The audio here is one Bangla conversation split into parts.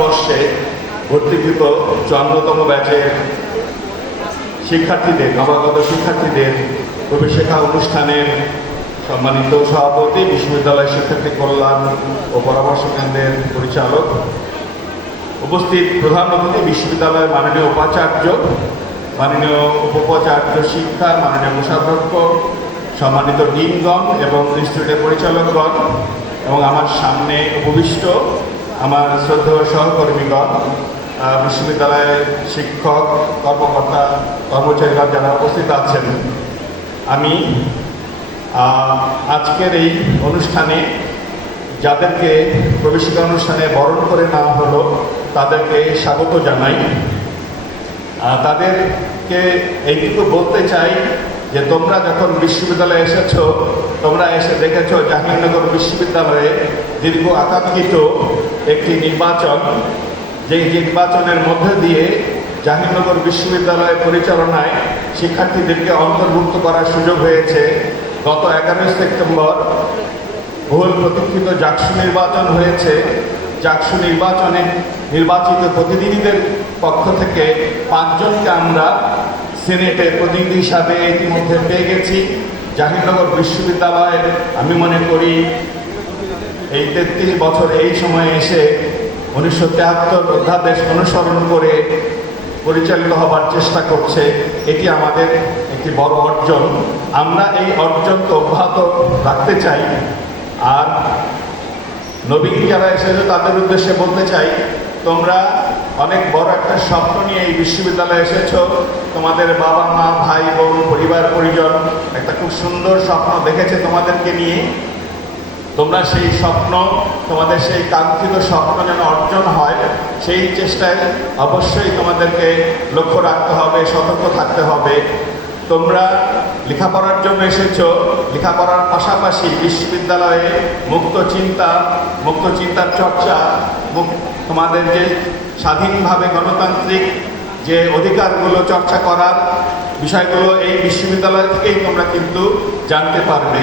বর্ষে ভর্তিকৃত 54তম ব্যাচের শিক্ষার্থীদের, নবাগত শিক্ষার্থীদের প্রবেশিকা অনুষ্ঠানের সম্মানিত সভাপতি, বিশ্ববিদ্যালয় শিক্ষার্থী কল্যাণ ও পরামর্শ কেন্দ্রের পরিচালক, উপস্থিত প্রধান অতিথি বিশ্ববিদ্যালয়ের মাননীয় উপাচার্য, মাননীয় উপাচার্য শিক্ষা, মাননীয় কোষাধ্যক্ষ, সম্মানিত ডিনগণ এবং ইনস্টিটিউটের পরিচালকগণ এবং আমার সামনে উপবিষ্ট আমার শ্রদ্ধেয় সহকর্মীগণ, বিশ্ববিদ্যালয়ের শিক্ষক, কর্মকর্তা, কর্মচারীগণ যারা উপস্থিত আছেন, আমি আজকের এই অনুষ্ঠানে যাদেরকে প্রবেশিকা অনুষ্ঠানে বরণ করে নেওয়া হলো তাদেরকে স্বাগত জানাই। তাদেরকে এইটুকু বলতে চাই যে তোমরা যখন বিশ্ববিদ্যালয়ে এসেছো, তোমরা এসে দেখেছো জাহাঙ্গীরনগর বিশ্ববিদ্যালয়ে দীর্ঘ আকাঙ্ক্ষিত একটি নির্বাচন, যেই নির্বাচনের মধ্যে দিয়ে জাহাঙ্গীরনগর বিশ্ববিদ্যালয় পরিচালনায় শিক্ষার্থীদেরকে অন্তর্ভুক্ত করার সুযোগ হয়েছে। গত 11 সেপ্টেম্বর বহুল প্রতীক্ষিত জাকসু নির্বাচন হয়েছে। জাকসু নির্বাচনে নির্বাচিত প্রতিনিধিদের পক্ষ থেকে 5 জনকে আমরা সিনেটের প্রতিনিধি হিসাবে ইতিমধ্যে পেয়ে গেছি। জাহাঙ্গীরনগর বিশ্ববিদ্যালয়ের আমি মনে করি এই 33 বছর এই সময়ে এসে 1973 অধ্যাদেশ অনুসরণ করে পরিচালিত হবার চেষ্টা করছে। এটি আমাদের একটি বড় অর্জন। আমরা এই অর্জনকে অব্যাহত রাখতে চাই। আর নবীন যারা এসেছে তাদের উদ্দেশ্যে বলতে চাই, তোমরা অনেক বড় একটা স্বপ্ন নিয়ে এই বিশ্ববিদ্যালয়ে এসেছো। তোমাদের বাবা মা, ভাই বোন, পরিবার পরিজন একটা খুব সুন্দর স্বপ্ন দেখেছে তোমাদেরকে নিয়ে। তোমরা সেই স্বপ্ন, তোমাদের সেই কাঙ্ক্ষিত স্বপ্ন যেন অর্জন হয়, সেই চেষ্টায় অবশ্যই তোমাদেরকে লক্ষ্য রাখতে হবে, সতর্ক থাকতে হবে। তোমরা লেখাপড়ার জন্য এসেছো, লেখাপড়ার পাশাপাশি বিশ্ববিদ্যালয়ে মুক্ত চিন্তার চর্চা, তোমাদের যে স্বাধীনভাবে গণতান্ত্রিক যে অধিকারগুলো চর্চা করার বিষয়গুলো এই বিশ্ববিদ্যালয় থেকেই তোমরা কিন্তু জানতে পারবে।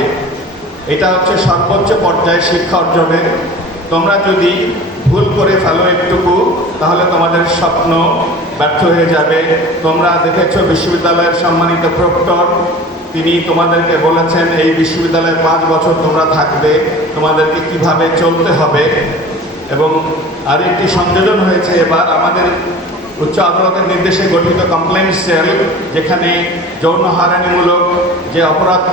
এটা হচ্ছে সর্বোচ্চ পর্যায়ে শিক্ষা অর্জনের। তোমরা যদি ভুল করে ফেলো একটুকু, তাহলে তোমাদের স্বপ্ন ব্যর্থ হয়ে যাবে। তোমরা দেখেছো বিশ্ববিদ্যালয়ের সম্মানিত প্রক্টর, তিনি তোমাদেরকে বলেছেন এই বিশ্ববিদ্যালয়ে 5 বছর তোমরা থাকবে, তোমাদেরকে কিভাবে চলতে হবে। এবং আরেকটি সংযোজন হয়েছে এবার আমাদের উচ্চ আদালতের নির্দেশে গঠিত কমপ্লেন্ট সেল, যেখানে যৌন হয়রানিমূলক যে অপরাধ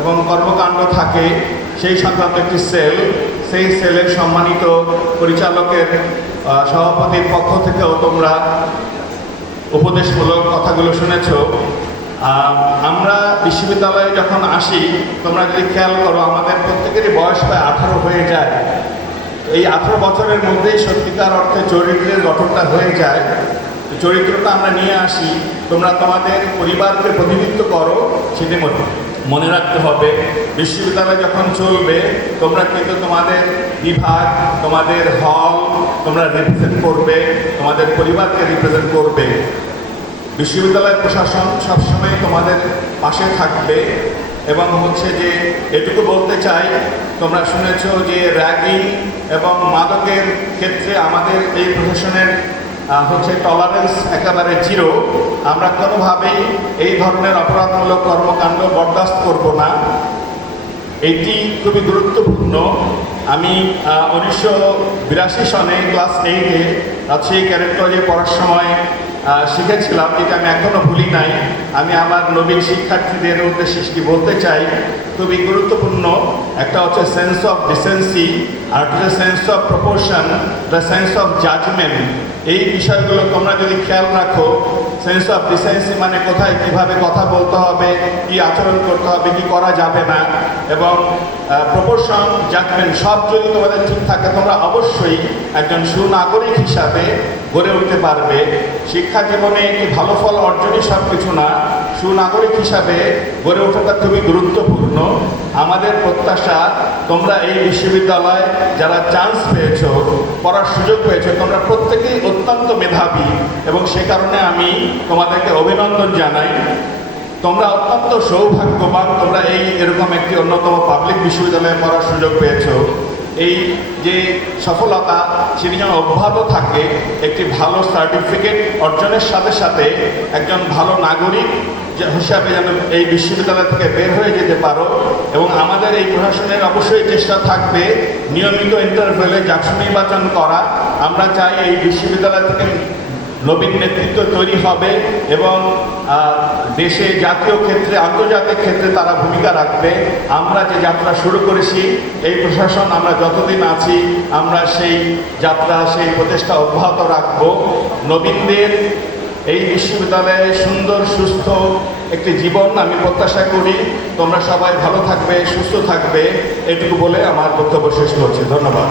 এবং কর্মকাণ্ড থাকে সেই সংক্রান্ত একটি সেল, সেই সেলের সম্মানিত পরিচালকের সভাপতির পক্ষ থেকেও তোমরা উপদেশমূলক কথাগুলো শুনেছ। আমরা বিশ্ববিদ্যালয়ে যখন আসি, তোমরা যদি খেয়াল করো, আমাদের প্রত্যেকেরই বয়স প্রায় 18 হয়ে যায়। এই 18 বছরের মধ্যেই সত্যিকার অর্থে চরিত্রের গঠনটা হয়ে যায়। চরিত্রটা আমরা নিয়ে আসি। তোমরা তোমাদের পরিবারকে প্রতিনিধিত্ব করো, সেটি মনে রাখতে হবে। বিশ্ববিদ্যালয় যখন চলবে, তোমরা কিন্তু তোমাদের বিভাগ, তোমাদের হল তোমরা রিপ্রেজেন্ট করবে, তোমাদের পরিবারকে রিপ্রেজেন্ট করবে। বিশ্ববিদ্যালয় প্রশাসন সবসময় তোমাদের পাশে থাকবে। এবং হচ্ছে যে এটুকু বলতে চাই, তোমরা শুনেছো যে র্যাগিং এবং মাদকের ক্ষেত্রে আমাদের এই প্রশাসনের হচ্ছে টলারেন্স একেবারে 0। আমরা কোনোভাবেই এই ধরনের অপরাধমূলক কর্মকাণ্ড বরদাস্ত করব না। এটি খুবই গুরুত্বপূর্ণ। আমি 1982 সনে ক্লাস 8-এ রাজশাহী ক্যাডেট কলেজে পড়ার সময় শিখেছিলাম, যেটা আমি এখনও ভুলি নাই। আমি আমার নবীন শিক্ষার্থীদের উদ্দেশ্যে বলতে চাই, খুবই গুরুত্বপূর্ণ। একটা হচ্ছে সেন্স অফ ডিসেন্সি, আর হচ্ছে sense of proportion, the sense of judgement. এই বিষয়গুলো তোমরা যদি খেয়াল রাখো, সেন্স অফ ডিসেন্সি মানে কোথায় কীভাবে কথা বলতে হবে, কি আচরণ করতে হবে, কি করা যাবে না, এবং প্রপোর্শন, জাজমেন্ট সব যদি তোমাদের ঠিক থাকে, তোমরা অবশ্যই একজন সুনাগরিক হিসাবে গড়ে উঠতে পারবে। শিক্ষা জীবনে একটি ভালো ফল অর্জনই সব কিছু না, সুনাগরিক হিসাবে গড়ে ওঠাটা খুবই গুরুত্বপূর্ণ। আমাদের প্রত্যাশা, তোমরা এই বিশ্ববিদ্যালয়ে যারা চান্স পেয়েছো, পড়ার সুযোগ পেয়েছো, তোমরা প্রত্যেকেই অত্যন্ত মেধাবী এবং সে কারণে আমি তোমাদেরকে অভিনন্দন জানাই। তোমরা অত্যন্ত সৌভাগ্যবান, তোমরা এরকম একটি অন্যতম পাবলিক বিশ্ববিদ্যালয়ে পড়ার সুযোগ পেয়েছো। এই যে সফলতা সেটি যেন অব্যাহত থাকে, একটি ভালো সার্টিফিকেট অর্জনের সাথে সাথে একজন ভালো নাগরিক হিসাবে যেন এই বিশ্ববিদ্যালয় থেকে বের হয়ে যেতে পারো। এবং আমাদের এই প্রশাসনের অবশ্যই চেষ্টা থাকবে নিয়মিত ইন্টারভেলে জাকসু নির্বাচন করা। আমরা চাই এই বিশ্ববিদ্যালয় থেকে নবীন নেতৃত্ব তৈরি হবে এবং দেশে জাতীয় ক্ষেত্রে আন্তর্জাতিক ক্ষেত্রে তারা ভূমিকা রাখবে। আমরা যে যাত্রা শুরু করেছি এই প্রশাসন আমরা যতদিন আছি আমরা সেই যাত্রা সেই প্রচেষ্টা অব্যাহত রাখব। নবীনদের এই বিশ্ববিদ্যালয়ে সুন্দর সুস্থ একটি জীবন আমি প্রত্যাশা করি। তোমরা সবাই ভালো থাকবে, সুস্থ থাকবে, এটুকু বলে আমার বক্তব্য শেষ করছি। ধন্যবাদ।